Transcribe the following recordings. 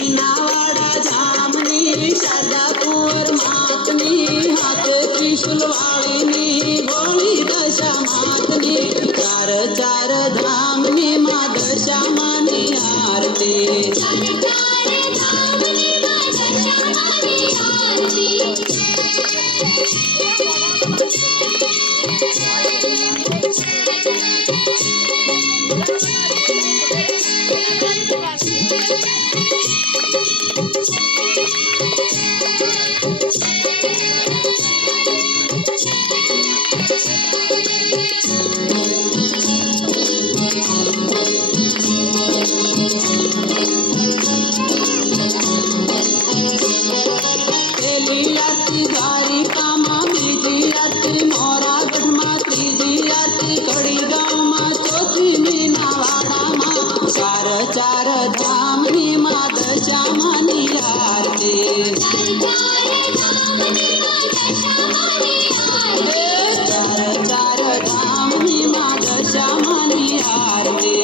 मीनावाडा धामनी शारदापुर मातनी हात त्रिशूलवाळीनी भोळी दशा मातनी चार चार धामनी मा दशा मानी आरती चार धामनी मा दशा मानी आरती चार चार धामनी मा दशा मानी आरती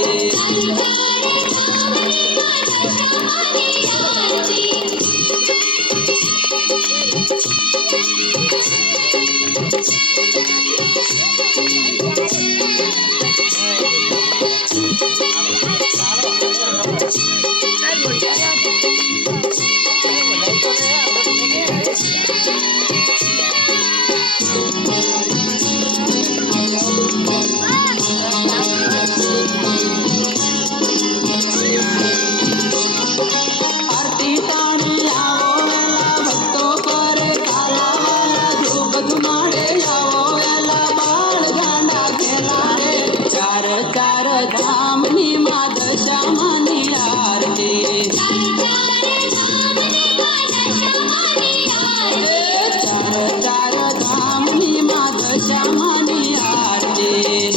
चार धामनी मा दशा मानी आरती चार चार धामनी मा दशा मानी आरती